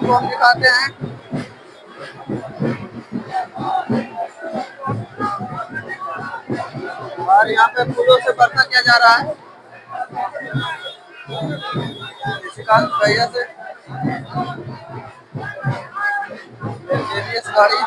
आपको हम दिखाते हैं। और यहाँ पे फूलों से बरसा किया जा रहा है भैया से गाड़ी।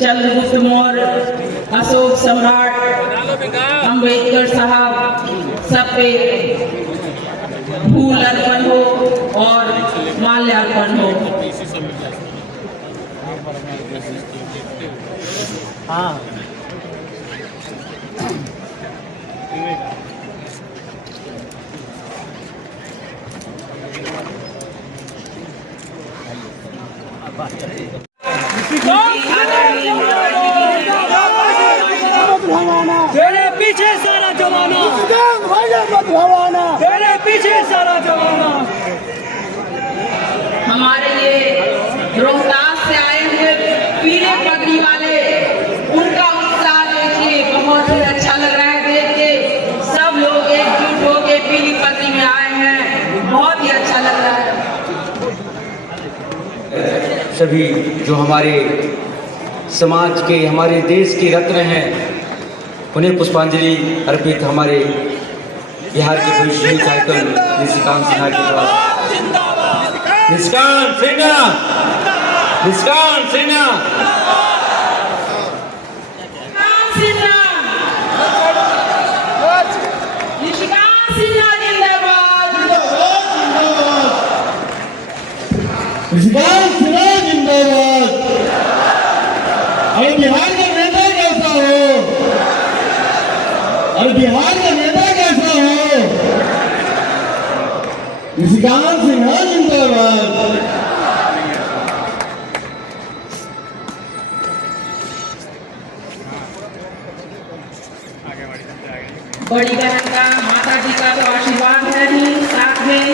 चंद्रगुप्त मौर्य, अशोक सम्राट, अम्बेडकर साहब सब पे फूल अर्पण हो और माल्यार्पण हो। तेरे पीछे सारा जमाना, तेरे पीछे सारा जमाना। हमारे ये रोहतास से आए हुए पीले पगड़ी वाले, उनका उत्साह देखिए, बहुत ही अच्छा लग रहा है देख के। सब लोग एकजुट होके पीली पगड़ी में आए हैं, बहुत ही अच्छा लग रहा है। सभी जो हमारे समाज के, हमारे देश के रत्न हैं, उन्हें पुष्पांजलि अर्पित हमारे बिहार के भविष्य कार्यक्रम निशिकांत सिन्हा के द्वारा। निशिकांत सिन्हा, निशिकांत सिन्हा, निशिकांत सिन्हा जिंदाबाद, निशिकांत सिन्हा जिंदाबाद। अरे बिहार का नेता कैसा हो, अरे बिहार का नेता कैसा हो, निशिकांत सिन्हा जिंदाबाद। बड़ी बहन का, माता जी का तो आशीर्वाद है ही, साथ में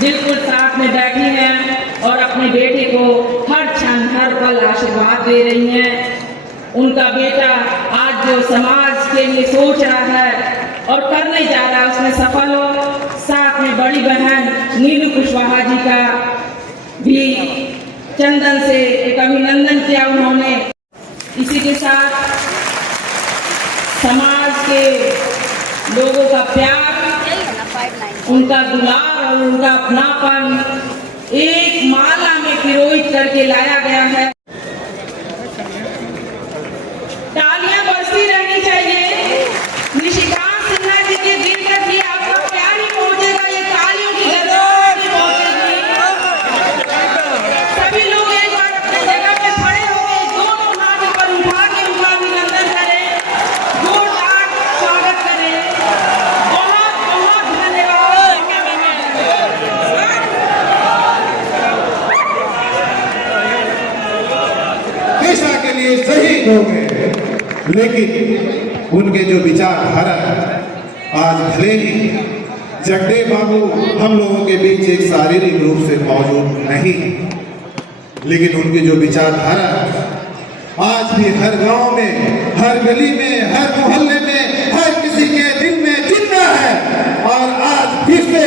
बिल्कुल साथ में बैठी हैं और अपने बेटे को हर क्षण हर पल आशीर्वाद दे रही हैं। उनका बेटा आज जो समाज के लिए सोच रहा है और करने जा रहा है, उसमें सफल हो। साथ में बड़ी बहन नीलू कुशवाहा जी का भी चंदन से एक अभिनंदन किया उन्होंने। इसी के साथ समाज के लोगों का प्यार, उनका दुलार और उनका अपनापन एक माला में पिरोहित करके लाया गया है। तालियां बजती रहनी चाहिए। निशिकांत सिन्हा जी के दिल तक ये आपका प्यार ही पहुंचेगा, ये तालियों की गड़गड़ाहट भी पहुंचेगी। सभी लोग एक बार अपने जगह पे खड़े होकर दोनों हाथ ऊपर उठा के उनका अभिनंदन करें, जोरदार स्वागत करें। बहुत बहुत धन्यवाद। देशा के लिए शहीद हो गए, लेकिन उनके जो विचारधारा आज भले ही जगदेव बाबू हम लोगों के बीच एक शारीरिक रूप से मौजूद नहीं, लेकिन उनकी जो विचारधारा आज भी हर गांव में, हर गली में, हर मोहल्ले में, हर किसी के दिल में जिंदा है। और आज फिर से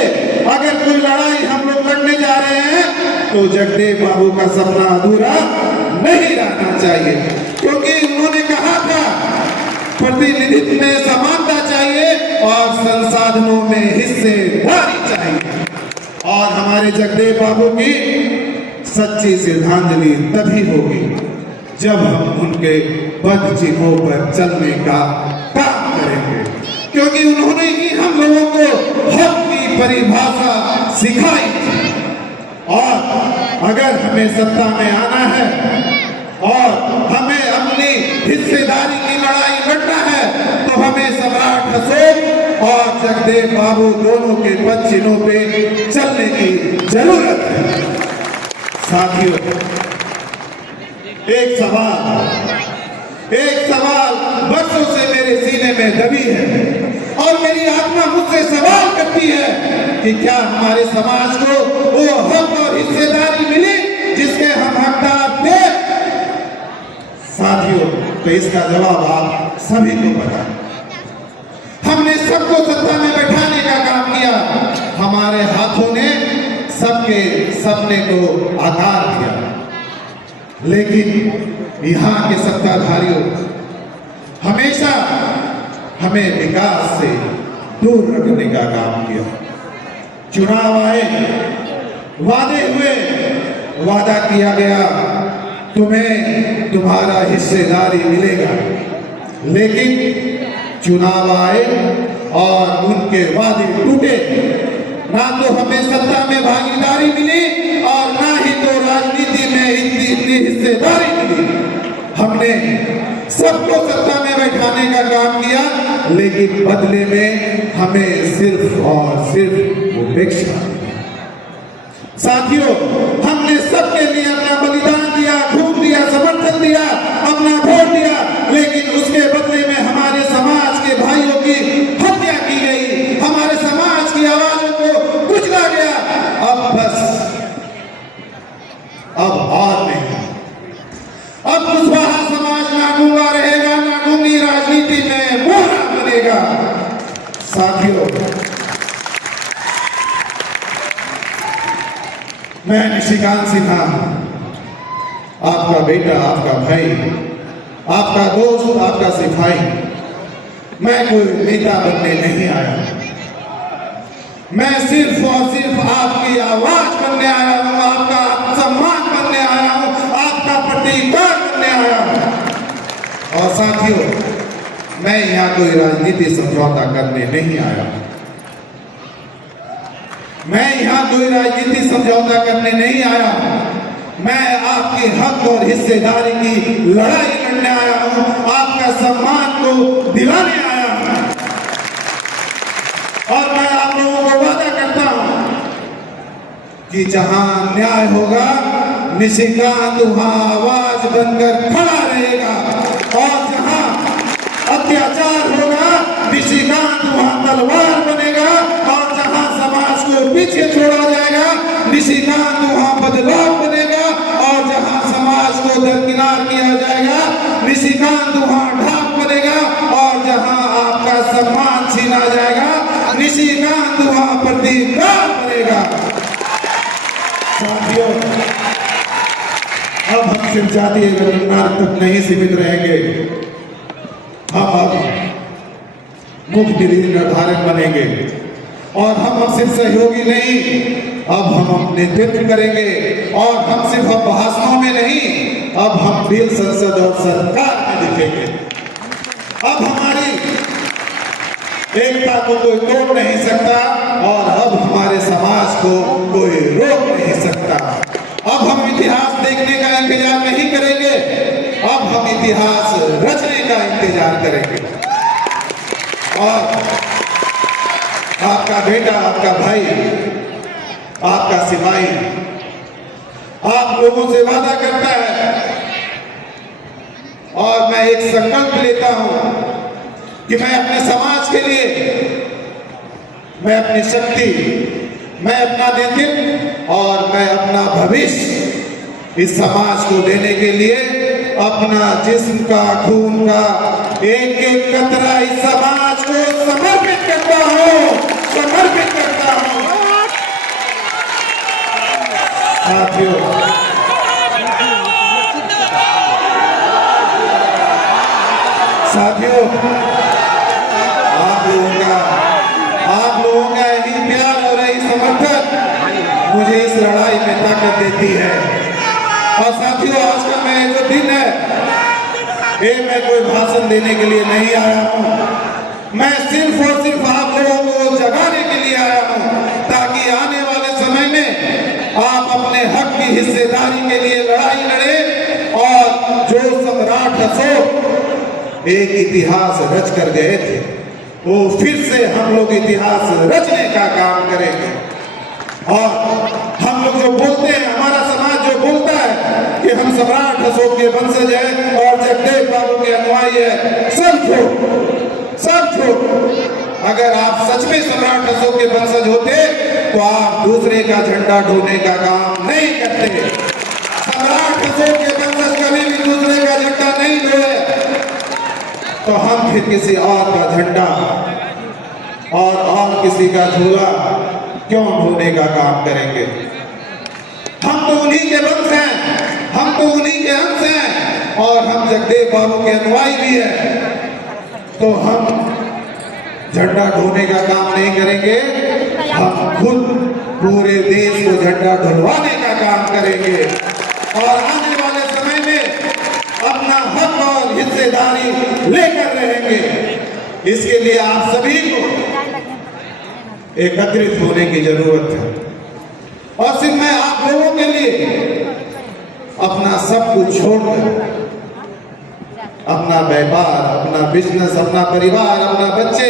अगर कोई लड़ाई हम लोग लड़ने जा रहे हैं तो जगदेव बाबू का सपना अधूरा नहीं रहना चाहिए, क्योंकि उन्होंने कहा था प्रतिनिधित्व में समानता चाहिए और संसाधनों में हिस्सेदारी चाहिए। और हमारे जगदेव बाबू की सच्ची श्रद्धांजलि तभी होगी जब हम उनके पद चिन्हों पर चलने का काम करेंगे, क्योंकि उन्होंने ही हम लोगों को हक की परिभाषा सिखाई और अगर हमें सत्ता में आना है और हमें अपनी हिस्सेदारी की लड़ाई लड़ना है तो हमें सम्राट अशोक और जगदेव बाबू दोनों के पद चिन्हों पे चलने की जरूरत है। साथियों, एक सवाल बरसों से मेरे सीने में दबी है और मेरी आत्मा मुझसे सवाल करती है कि क्या हमारे समाज को वो हक और हिस्सेदारी मिली जिसके हम हकदार थे। साथियों, तो इसका जवाब आप सभी को पता है। हमने सबको सत्ता में बैठाने का काम किया, हमारे हाथों ने सबके सपने को आकार दिया, लेकिन यहाँ के सत्ताधारियों हमेशा हमें विकास से दूर रखने का काम किया। चुनाव आए, वादे हुए, वादा किया गया तुम्हें तुम्हारा हिस्सेदारी मिलेगा, लेकिन चुनाव आए और उनके वादे टूटे। ना तो हमें सत्ता में भागीदारी मिली और ना ही तो राजनीति में इतनी हिस्सेदारी मिली। हमने सबको सत्ता में बैठाने का काम किया, लेकिन बदले में हमें सिर्फ और सिर्फ उपेक्षा। साथियों, हमने सबके लिए अपना बलिदान दिया, खून दिया, समर्थन दिया, अपना वोट दिया, लेकिन उसके बदले में हमारे समाज के भाइयों की हत्या की गई, हमारे समाज की आवाजों को कुचला गया। अब बस, अब और नहीं, अब कुशवाहा समाज ना गूंगा रहेगा, ना गूंगी राजनीति में मोहरा बनेगा। साथियों, मैं निशिकांत सिन्हा, आपका बेटा, आपका भाई, आपका दोस्त, आपका सिपाही, मैं कोई नेता बनने नहीं आया। मैं सिर्फ और सिर्फ आपकी आवाज बनने आया हूं, आपका सम्मान बनने आया हूं, आपका प्रतिकार बनने आया हूं। और साथियों, मैं यहाँ कोई राजनीति समझौता करने नहीं आया। मैं यहाँ कोई राजनीति समझौता करने नहीं आया। मैं आपके हक और हिस्सेदारी की लड़ाई लड़ने आया हूँ, आपका सम्मान को दिलाने आया हूँ। और मैं आप लोगों को वादा करता हूँ कि जहाँ न्याय होगा, निशिकांत वहाँ आवाज बनकर खड़ा रहेगा, और जहाँ अत्याचार होगा, निशिकांत वहाँ तलवार बनेगा, और जहाँ समाज को पीछे छोड़ा जाएगा, निशिकांत वहाँ बदलाव बनेगा, और जहाँ समाज को दरकिनार किया जाएगा, निशिकांत वहाँ ढाक बनेगा, और जहाँ आपका सम्मान छीना जाएगा, निशिकांत वहाँ प्रतिकार बनेगा। साथियों, अब हम सिर्फ जातीय गणना तक नहीं सीमित रहेंगे, हम अब मुख्य नीति निर्धारक बनेंगे, और हम अब सिर्फ सहयोगी नहीं, अब हम नेतृत्व करेंगे, और हम सिर्फ अब भाषणों में नहीं, अब हम बिल संसद और सरकार में दिखेंगे। अब हमारी एकता को कोई तोड़ नहीं सकता, और अब हमारे समाज को कोई रोक नहीं सकता। अब हम इतिहास देखने का इंतजार नहीं करेंगे, अब हम इतिहास रचने का इंतजार करेंगे। और आपका बेटा, आपका भाई, आपका सिपाही आप लोगों से वादा करता है, और मैं एक संकल्प लेता हूं कि मैं अपने समाज के लिए, मैं अपनी शक्ति, मैं अपना नेतृत्व और मैं अपना भविष्य इस समाज को देने के लिए अपना जिस्म का, खून का एक एक कतरा इस समाज को समर्पित करता हूं, समर्पित करता हूं। साथियों, साथियों, आप लोगों का यही प्यार और यही समर्थन मुझे इस लड़ाई में ताकत देती है। और साथियों, आज का मैं जो दिन है, ये मैं कोई भाषण देने के लिए नहीं आया हूँ, मैं सिर्फ और सिर्फ आप लोगों को जगाने के लिए आया हूँ, ताकि आने वाले समय में आप अपने हक की हिस्सेदारी के लिए लड़ाई लड़े और जो सम्राट अशोक एक इतिहास रच कर गए थे, वो फिर से हम लोग इतिहास रचने का काम करेंगे। और हम लोग जो बोलते हैं, हमारा समाज जो बोलता है कि हम सम्राट अशोक के वंशज हैं और जगदेव बाबू के अनुयायी है, सब झूठ, सब झूठ। अगर आप सच में सम्राट अशोक के वंशज होते तो आप दूसरे का झंडा ढोने का काम नहीं करते। सम्राट अशोक के वंशज कभी भी दूसरे का झंडा नहीं ढोए, तो हम फिर किसी और का झंडा और किसी का झोला क्यों ढोने का काम करेंगे? हम तो उन्हीं के वंश हैं, हम तो उन्हीं के अंश हैं और हम जगदेव बाबू के अनुयायी भी हैं, तो हम झंडा ढोने का काम नहीं करेंगे, हम खुद पूरे देश को झंडा ढलवाने का काम करेंगे और आने वाले समय में अपना हक और हिस्सेदारी लेकर रहेंगे। इसके लिए आप सभी को एकत्रित होने की जरूरत है और सिर्फ मैं आप लोगों के लिए अपना सब कुछ छोड़कर, अपना व्यापार, अपना बिजनेस, अपना परिवार, अपना बच्चे,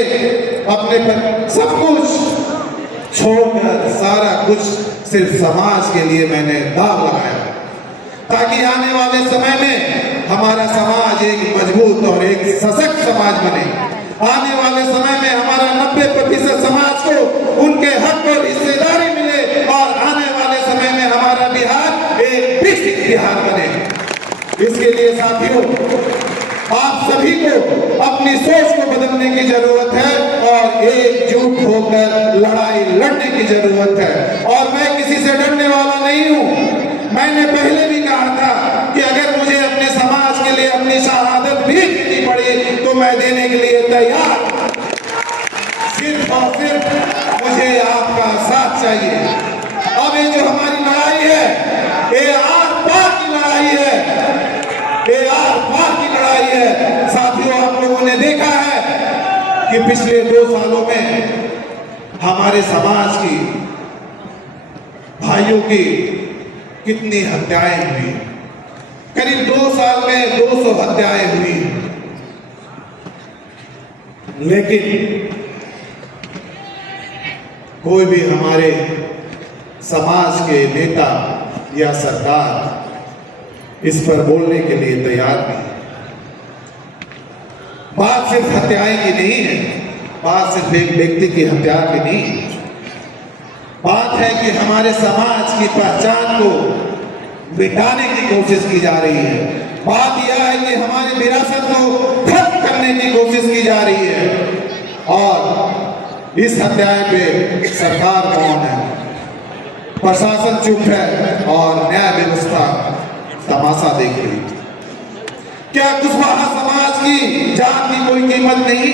अपने सब कुछ छोड़कर सारा कुछ सिर्फ समाज के लिए मैंने दाव लगाया, ताकि आने वाले समय में हमारा समाज एक मजबूत और एक सशक्त समाज बने। आने वाले समय में हमारा 90% समाज को उनके हक और हिस्सेदारी मिले और आने वाले समय में हमारा बिहार एक विकसित बिहार बने। इसके लिए साथियों, आप सभी को अपनी सोच को बदलने की जरूरत है और एकजुट होकर लड़ाई लड़ने की जरूरत है। और मैं किसी से डरने वाला नहीं हूं। मैंने पहले भी कहा था कि अगर मुझे अपने समाज के लिए अपनी शहादत भी देनी पड़े तो मैं देने के लिए तैयार। सिर्फ और सिर्फ मुझे आपका साथ चाहिए। अब ये जो हमारी लड़ाई है, ये आर पार की लड़ाई है, ये आर पार की लड़ाई है। साथियों, आप लोगों ने देखा है कि पिछले 2 सालों में हमारे समाज की भाइयों की कितनी हत्याएं हुई। करीब 2 साल में 200 हत्याएं हुई। लेकिन कोई भी हमारे समाज के नेता या सरकार इस पर बोलने के लिए तैयार नहीं। बात सिर्फ हत्याएं की नहीं है, बात सिर्फ एक व्यक्ति की हत्या की नहीं है। बात है कि हमारे समाज की पहचान को मिटाने की कोशिश की जा रही है। बात यह है कि हमारी विरासत को खत्म करने की कोशिश की जा रही है। और इस हत्याएं पे सरकार कौन है? प्रशासन चुप है और न्याय व्यवस्था तमाशा देख रही। क्या कुशवाहा समाज की जान की कोई कीमत नहीं?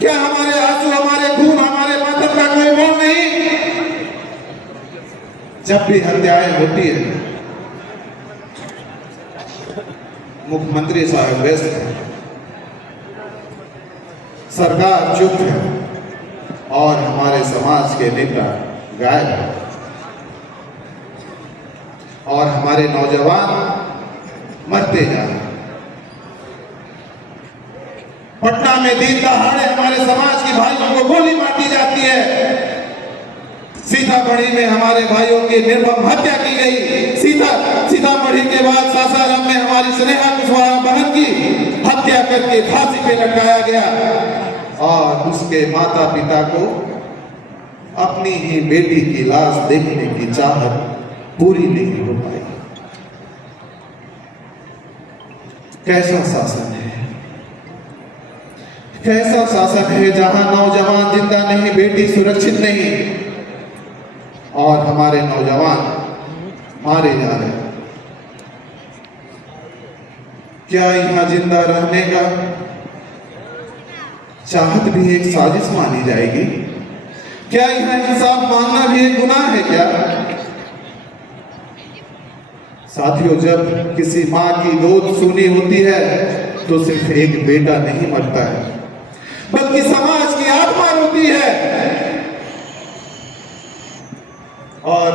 क्या हमारे आंसू, हमारे खून, हमारे मातम का कोई मोल नहीं? जब भी हत्याएं होती है, मुख्यमंत्री साहब व्यस्त हैं, सरकार चुप है और हमारे समाज के नेता गायब हैं और हमारे नौजवान मरते जा रहे हैं। पटना में दिन दहाड़े हमारे समाज के भाइयों को गोली मारती जाती है। सीतामढ़ी में हमारे भाइयों की निर्मम हत्या की गई। सीतामढ़ी के बाद सासाराम में हमारी स्नेहा कुशवाहा बहन की हत्या करके फांसी पे लटकाया गया और उसके माता पिता को अपनी ही बेटी की लाश देखने की चाहत पूरी नहीं हो पाई। कैसा शासन है? कैसा शासन है जहां नौजवान जिंदा नहीं, बेटी सुरक्षित नहीं और हमारे नौजवान मारे जा रहे हैं। क्या यहाँ जिंदा रहने का चाहत भी एक साजिश मानी जाएगी? क्या यहाँ इंसाफ मांगना भी एक गुनाह है क्या? साथियों, जब किसी माँ की गोद सूनी होती है तो सिर्फ एक बेटा नहीं मरता है, बल्कि समाज की आत्मा रोती है। और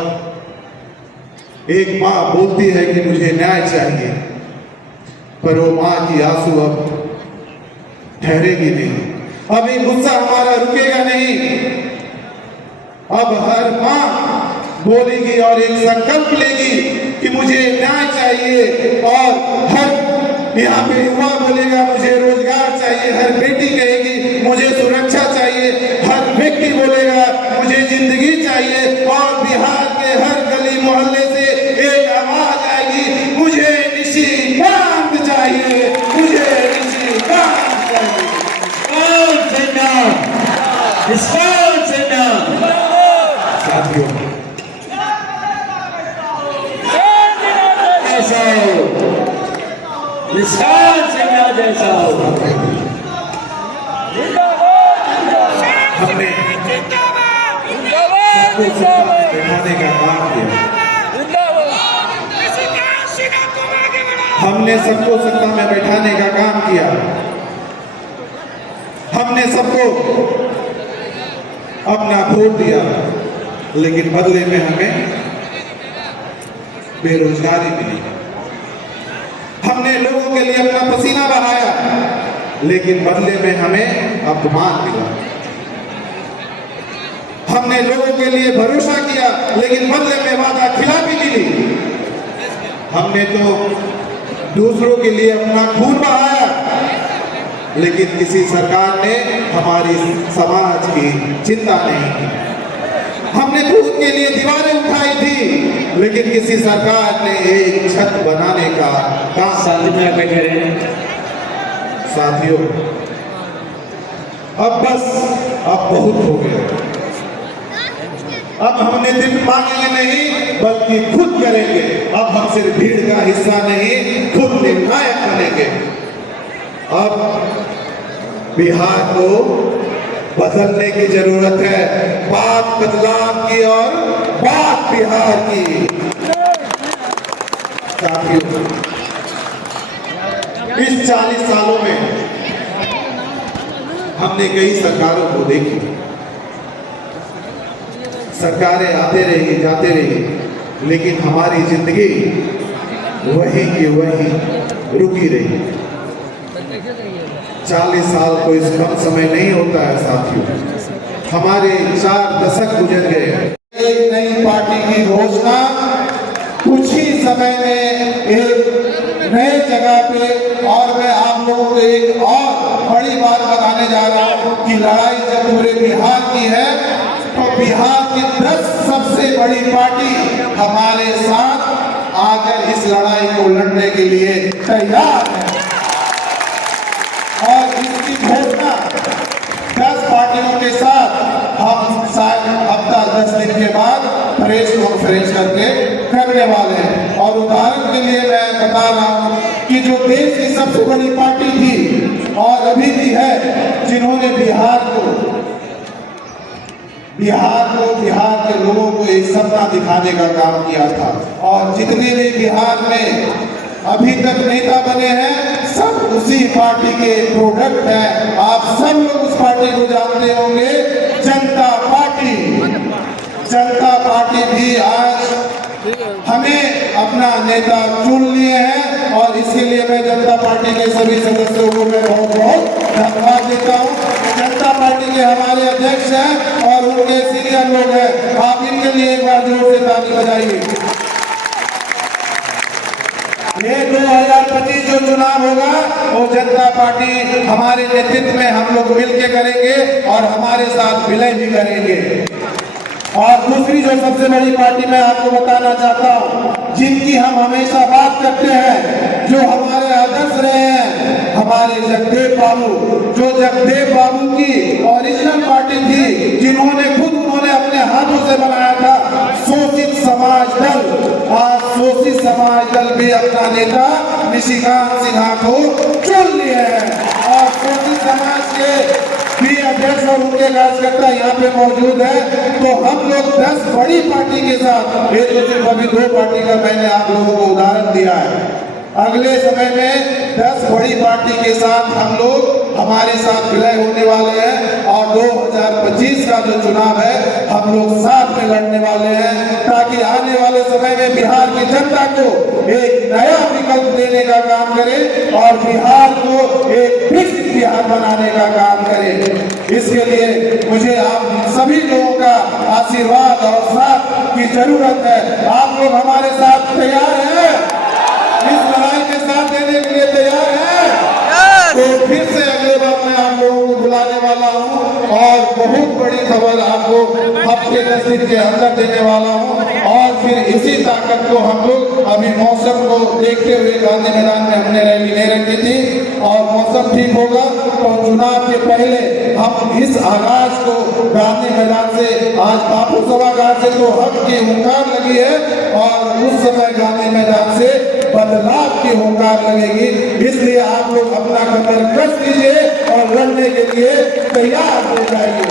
एक माँ बोलती है कि मुझे न्याय चाहिए, पर वो माँ की आंसू अब ठहरेगी नहीं, अभी गुस्सा हमारा रुकेगा नहीं। अब हर माँ बोलेगी और एक संकल्प लेगी कि मुझे न्याय चाहिए, और हर यहाँ पे युवा बोलेगा मुझे रोजगार चाहिए, हर बेटी कहेगी मुझे सुरक्षा चाहिए, हर व्यक्ति बोलेगा मुझे जिंदगी चाहिए, और बिहार के हर गली मोहल्ले से एक आवाज आएगी मुझे निशिकांत चाहिए, मुझे निशिकांत चाहिए। साथियों, हमने बैठाने का काम किया, हमने सबको सत्ता में बैठाने का काम किया, हमने सबको अपना वोट दिया, लेकिन बदले में हमें बेरोजगारी मिली। हमने लोगों के लिए अपना पसीना बहाया, लेकिन बदले में हमें अपमान मिला। हमने लोगों के लिए भरोसा किया, लेकिन बदले में वादा खिलाफी मिली। हमने तो दूसरों के लिए अपना खून बहाया, लेकिन किसी सरकार ने हमारी समाज की चिंता नहीं की। हमने दूध के लिए दीवारें उठाई थी, लेकिन किसी सरकार ने एक छत बनाने का काम। साथियों, अब बस, अब बहुत हो गया। अब हमने दिल मांगेंगे नहीं, बल्कि खुद करेंगे। अब हम सिर्फ भीड़ का हिस्सा नहीं, खुद निर्णायक बनेंगे। अब बिहार को बदलने की जरूरत है, बात बदलाव की और बात बिहार की। साथियों, इस 40 सालों में हमने कई सरकारों को देखी, सरकारें आते रही जाते रही, लेकिन हमारी जिंदगी वही की वही रुकी रही। 40 साल कोई कम समय नहीं होता है साथियों, हमारे 4 दशक गुजर गए। एक नई पार्टी की घोषणा, कुछ ही समय में एक नए जगह पे, और मैं आप लोगों को एक और बड़ी बात बताने जा रहा हूँ कि लड़ाई जब पूरे बिहार की है, तो बिहार की 10 सबसे बड़ी पार्टी हमारे साथ आकर इस लड़ाई को लड़ने के लिए तैयार है। और इसकी घोषणा 10 पार्टियों के साथ हम शायद हफ्ता 10 दिन के बाद प्रेस कॉन्फ्रेंस करने वाले हैं। और उदाहरण के लिए मैं बता रहा हूँ कि जो देश की सबसे बड़ी पार्टी थी और अभी भी है, जिन्होंने बिहार के लोगों को एक सपना दिखाने का काम किया था, और जितने भी बिहार में अभी तक नेता बने हैं, सब उसी पार्टी के प्रोडक्ट हैं। आप सब लोग उस पार्टी को जानते होंगे, जनता पार्टी। जनता पार्टी भी आज हमें अपना नेता चुन लिए हैं, और इसके लिए मैं जनता पार्टी के सभी सदस्यों को मैं बहुत बहुत धन्यवाद देता हूं। जनता पार्टी के हमारे अध्यक्ष हैं और उनके सीनियर लोग हैं, आप इनके लिए एक बार जोर से ताली बजाइए। ये 2025 जो चुनाव होगा, वो जनता पार्टी हमारे नेतृत्व में हम लोग मिलकर करेंगे और हमारे साथ विलय भी करेंगे। और दूसरी जो सबसे बड़ी पार्टी मैं आपको बताना चाहता हूँ, जिनकी हम हमेशा बात करते हैं, जो हमारे आदर्श रहे हैं, हमारे जगदेव बाबू, जो जगदेव बाबू की ओरिजिनल पार्टी थी, जिन्होंने खुद उन्होंने अपने हाथों से बनाया था, शोषित समाज दल। आज शोषित समाज दल भी अपना नेता निशिकांत सिन्हा को चुन लिए हैं, और शोषित समाज के भी अध्यक्ष और उनके कार्यकर्ता यहाँ पे मौजूद है। तो हम लोग 10 बड़ी पार्टी के साथ, ये तो सिर्फ अभी 2 पार्टी का मैंने आप लोगों को उदाहरण दिया है, अगले समय में 10 बड़ी पार्टी के साथ हम लोग हमारे साथ विलय होने वाले हैं, और 2025 का जो चुनाव है हम लोग साथ में लड़ने वाले हैं, ताकि आने वाले समय में बिहार की जनता को एक नया विकल्प देने का काम करें और बिहार को एक विकसित बिहार बनाने का काम करें। इसके लिए मुझे आप सभी लोगों का आशीर्वाद और साथ की जरूरत है। आप लोग हमारे साथ तैयार हैं? इस लड़ाई में साथ देने के लिए तैयार हैं? तो फिर से अगले बार मैं आप लोगों को बुलाने वाला हूँ और बहुत बड़ी खबर आपको हफ्ते 10 दिन के अंदर देने वाला हूँ। और फिर इसी ताकत को हम लोग अभी मौसम को देखते हुए गांधी मैदान में हमने रैली नहीं रखी थी और मौसम ठीक होगा तो चुनाव के पहले हम इस आगाज को गांधी मैदान से, आज बापू सभागार से तो हक की हुंकार लगी है और उस समय गांधी मैदान से बदलाव की हुंकार लगेगी। इसलिए आप लोग अपना कमर कस लीजिए और लड़ने के लिए तैयार हो जाइए।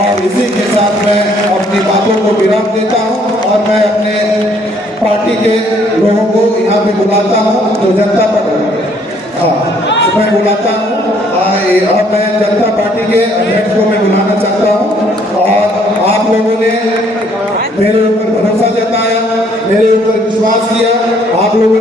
और इसी के साथ मैं अपनी बातों को विराम देता हूं और मैं अपने पार्टी के लोगों को यहाँ पे बुलाता हूं, जो जनता पार्टी मैं बुलाता हूँ और मैं जनता पार्टी के अध्यक्ष को मैं बुलाना चाहता हूँ। और आप लोगों ने मेरे ऊपर भरोसा जताया, मेरे ऊपर विश्वास किया, आप लोगों